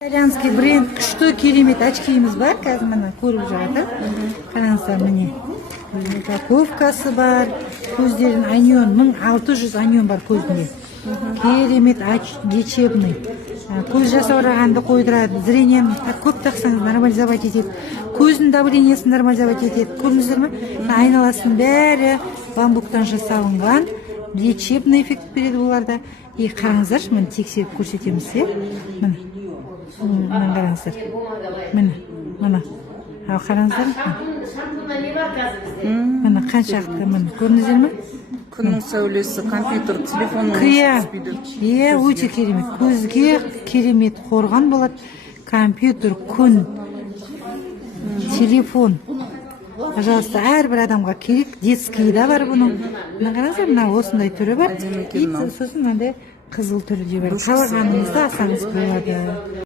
Итальянский бренд күшті керемет очкиіміз бар. Қазір мына көріп жатыр. Қараңыздар, міне. Упаковкасы бар. Көздерін анион, 1600 анион бар көзінде. Керемет лечебный. Көз жасаурағанды қойдырады. Зрением көп тақсаңыз нормализовать етеді. Көздің давлениесін нормализовать етеді. Көрдіңіздер ме? Айналасының бәрі бамбуктан жасалынған. Лечебный эффект береді оларда. И қараңыздаршы, міне тексеріп көрсетеміз. Міне. Мына қараңыздар. Міне. Ал қараңыздар. Міне қаншақты, міне. Көрдіңіздер ме? Күннің сәулесі, компьютер, телефонның Иә, өте керемет. Көзге керемет қорған болады. Компьютер, күн, телефон. Пожалуйста, әрбір адамға керек. Детский да бар бұның. Мына қараңыздар, мына осындай түрі бар. Сосын мынандай қызыл түрі де бар. Қалағаныңызды алсаңыз болады.